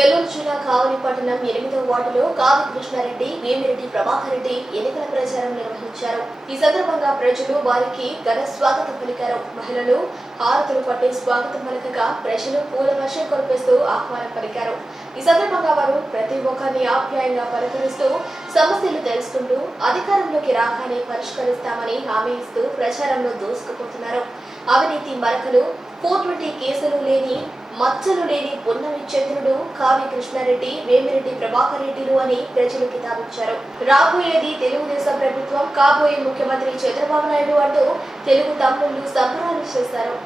నెల్లూరు జిల్లా కావలి పట్టణం ఎనిమిదవ వార్డులో కావి కృష్ణారెడ్డి వేమిరెడ్డి ప్రభాకర్ రెడ్డి ఎన్నికల ప్రచారం నిర్వహించారు. ఈ సందర్భంగా ప్రజలు వారికి ఘన స్వాగతం పలికారు. మహిళలు హారతులు పట్టి స్వాగతం పలకగా ప్రజలు పూల వర్షం కురిపిస్తూ ఆహ్వానం పలికారు. ఈ సందర్భంగా వారు ప్రతి ఒక్కరిని ఆప్యాయంగా పలకరిస్తూ సమస్యలు తెలుసుకుంటూ అధికారంలోకి రాగానే పరిష్కరిస్తామని హామీ ఇస్తూ ప్రచారంలో దూసుకుపోతున్నారు. అవినీతి మరకలు ఫోర్ ట్వంటీ కేసులు లేని మచ్చలు లేని పున్నమి చంద్రుడు కావి కృష్ణారెడ్డి వేమిరెడ్డి ప్రభాకర్ రెడ్డిలు అని ప్రజలు కితాబిచ్చారు. రాబోయేది తెలుగుదేశం ప్రభుత్వం కాబోయే ముఖ్యమంత్రి చంద్రబాబు నాయుడు అంటూ తెలుగు తమ్ముళ్ళు సంబరాలు చేశారు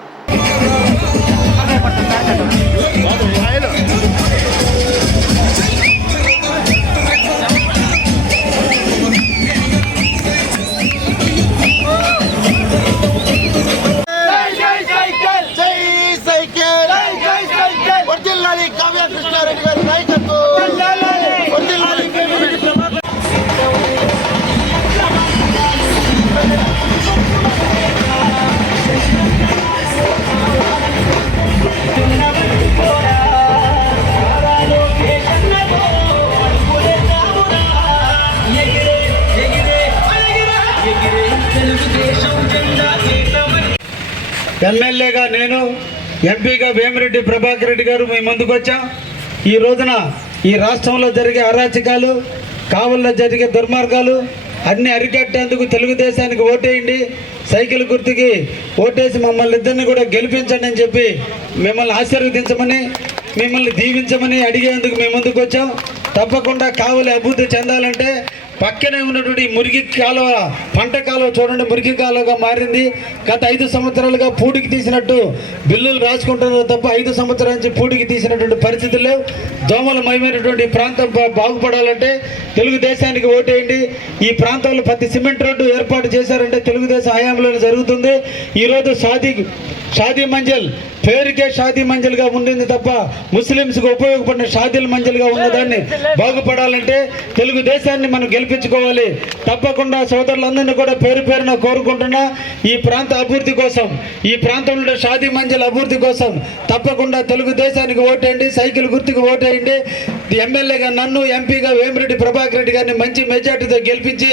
ఎమ్మెల్యేగా నేను ఎంపీగా వేమిరెడ్డి ప్రభాకర్ రెడ్డి గారు మీ ముందుకు వచ్చాం. ఈ రోజున ఈ రాష్ట్రంలో జరిగే అరాచకాలు కావుల్లో జరిగే దుర్మార్గాలు అన్ని అరికట్టేందుకు తెలుగుదేశానికి ఓటేయండి. సైకిల్ గుర్తుకి ఓటేసి మమ్మల్ని ఇద్దరిని కూడా గెలిపించండి అని చెప్పి మిమ్మల్ని ఆశీర్వదించమని మిమ్మల్ని దీవించమని అడిగేందుకు మేము ముందుకు వచ్చాం. తప్పకుండా కావలి అభివృద్ధి చెందాలంటే పక్కనే ఉన్నటువంటి మురికి కాలువ పంట కాలువ చూడండి మురికి కాలువగా మారింది. గత ఐదు సంవత్సరాలుగా పూడికి తీసినట్టు బిల్లులు రాసుకుంటున్నారు తప్ప ఐదు సంవత్సరాల నుంచి పూడికి తీసినటువంటి పరిస్థితులు దోమలు దోమల మయమైనటువంటి ప్రాంతం బాగుపడాలంటే తెలుగుదేశానికి ఓటేయండి. ఈ ప్రాంతంలో ప్రతి సిమెంట్ రోడ్డు ఏర్పాటు చేశారంటే తెలుగుదేశం హయాంలో జరుగుతుంది. ఈరోజు షాదీ షాదీ మంజల్ పేరుకే షాదీ మంజల్గా ఉండింది తప్ప ముస్లిమ్స్కి ఉపయోగపడిన షాదీల మంజల్గా ఉన్నదాన్ని బాగుపడాలంటే తెలుగుదేశాన్ని మనం గెలిపించుకోవాలి తప్పకుండా సోదరులందరినీ కూడా పేరు పేరున కోరుకుంటున్నా. ఈ ప్రాంత అభివృద్ధి కోసం ఈ ప్రాంతంలో షాదీ మంజల అభివృద్ధి కోసం తప్పకుండా తెలుగుదేశానికి ఓటేయండి సైకిల్ గుర్తుకు ఓటేయండి. ఎమ్మెల్యేగా నన్ను ఎంపీగా వేమిరెడ్డి ప్రభాకర్ రెడ్డి గారిని మంచి మెజార్టీతో గెలిపించి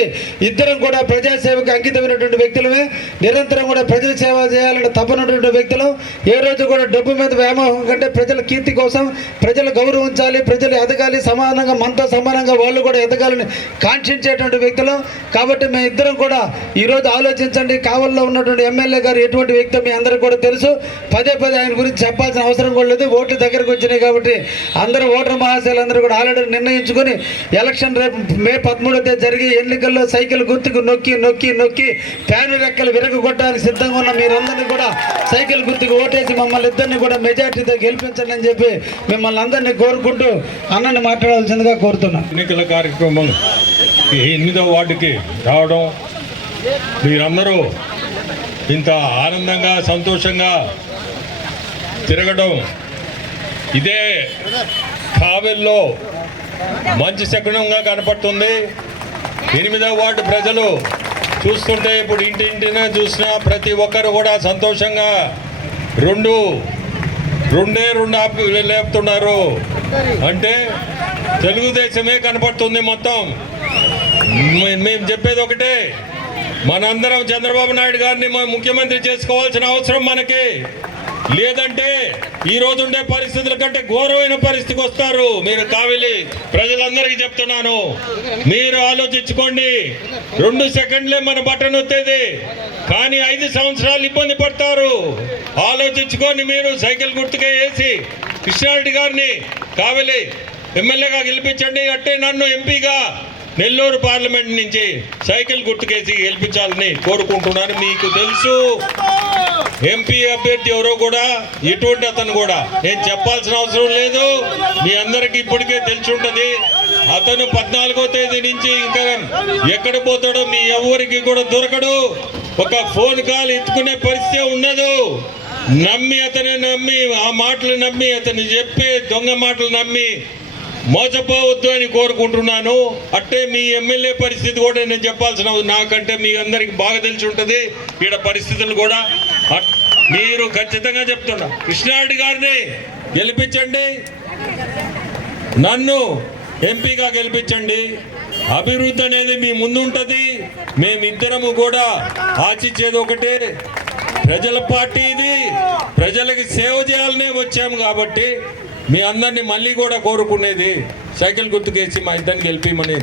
ఇద్దరం కూడా ప్రజాసేవకు అంకితమైనటువంటి వ్యక్తులమే. నిరంతరం కూడా ప్రజల సేవ చేయాలని తప్పనటువంటి వ్యక్తులు. ఏ రోజు కూడా డబ్బు మీద వ్యామోహం కంటే ప్రజల కీర్తి కోసం ప్రజలు గౌరవించాలి ప్రజలు ఎదగాలి సమానంగా మనతో సమానంగా వాళ్ళు కూడా ఎదగాలని కాంక్షించేటువంటి వ్యక్తులు. కాబట్టి మేము ఇద్దరం కూడా ఈరోజు ఆలోచించండి. కావల్లో ఉన్నటువంటి ఎమ్మెల్యే గారు ఎటువంటి వ్యక్తి మీ అందరికీ కూడా తెలుసు. పదే పదే ఆయన గురించి చెప్పాల్సిన అవసరం కూడా లేదు. ఓట్లు దగ్గరకు వచ్చినాయి కాబట్టి అందరూ ఓటర్ మహాశయులు అందరూ కూడా ఆల్రెడీ నిర్ణయించుకొని ఎలక్షన్ రేపు మే పదమూడో తేదీ జరిగే ఎన్నికల్లో సైకిల్ గుర్తుకు నొక్కి నొక్కి నొక్కి ఫ్యాను రెక్కలు విరగొట్టడానికి సిద్ధంగా ఉన్న మీరందరినీ కూడా సైకిల్ గుర్తుకు ఓటేసి మమ్మల్ని ఇద్దరిని కూడా మెజార్టీతో గెలిపించండి అని చెప్పి మిమ్మల్ని అందరినీ కోరుకుంటూ అన్నని మాట్లాడాల్సిందిగా కోరుతున్నాను. ఎన్నికల కార్యక్రమం ఎనిమిదో వార్డుకి రావడం మీరందరూ ఇంత ఆనందంగా సంతోషంగా తిరగడం ఇదే కావెల్లో మంచి శకునంగా కనపడుతుంది. ఎనిమిదవ వార్డు ప్రజలు చూస్తుంటే ఇప్పుడు ఇంటింటినే చూసిన ప్రతి ఒక్కరు కూడా సంతోషంగా రెండు రెండే రెండు ఆపి లేపుతున్నారు. అంటే తెలుగుదేశమే కనపడుతుంది మొత్తం. మేము చెప్పేది ఒకటే. మనందరం చంద్రబాబు నాయుడు గారిని ముఖ్యమంత్రి చేసుకోవాల్సిన అవసరం మనకి. లేదంటే ఈ రోజు ఉండే పరిస్థితుల కంటే ఘోరమైన పరిస్థితికి వస్తారు. మీరు కావిలి ప్రజలందరికీ చెప్తున్నాను. మీరు ఆలోచించుకోండి. రెండు సెకండ్లే మన బటన్ వచ్చేది కానీ ఐదు సంవత్సరాలు ఇబ్బంది పడతారు. ఆలోచించుకొని మీరు సైకిల్ గుర్తుగా వేసి. కృష్ణారెడ్డి గారిని కావిలి ఎమ్మెల్యేగా గెలిపించండి. అట్టే నన్ను ఎంపీగా నెల్లూరు పార్లమెంట్ నుంచి సైకిల్ గుర్తుకేసి గెలిపించాలని కోరుకుంటున్నాను. మీకు తెలుసు ఎంపీ అభ్యర్థి ఎవరో కూడా ఎటువంటి అతను కూడా. నేను చెప్పాల్సిన అవసరం లేదు. మీ అందరికి ఇప్పటికే తెలిసి ఉంటుంది. అతను పద్నాలుగో తేదీ నుంచి ఇంకా ఎక్కడ పోతాడో మీ ఎవరికి కూడా దొరకడు. ఒక ఫోన్ కాల్ ఎత్తుకునే పరిస్థితి ఉండదు. నమ్మి అతనే నమ్మి ఆ మాటలు నమ్మి అతను చెప్పే దొంగ మాటలు నమ్మి మోసపోవద్దు అని కోరుకుంటున్నాను. అట్టే మీ ఎమ్మెల్యే పరిస్థితి కూడా నేను చెప్పాల్సిన నాకంటే మీ అందరికి బాగా తెలిసి ఉంటుంది. ఈడ పరిస్థితులు కూడా మీరు ఖచ్చితంగా చెప్తున్నా. కృష్ణారెడ్డి గారిని గెలిపించండి. నన్ను ఎంపీగా గెలిపించండి. అభివృద్ధి అనేది మీ ముందు ఉంటుంది మేమిద్దరము కూడా ఆశించేది ఒకటే. ప్రజల పార్టీ ఇది. ప్రజలకి సేవ చేయాలనే వచ్చాము కాబట్టి మీ అందరినీ మళ్ళీ కూడా కోరుకునేది సైకిల్ గుర్తుకేసి మా ఇద్దరిని గెలిపిమని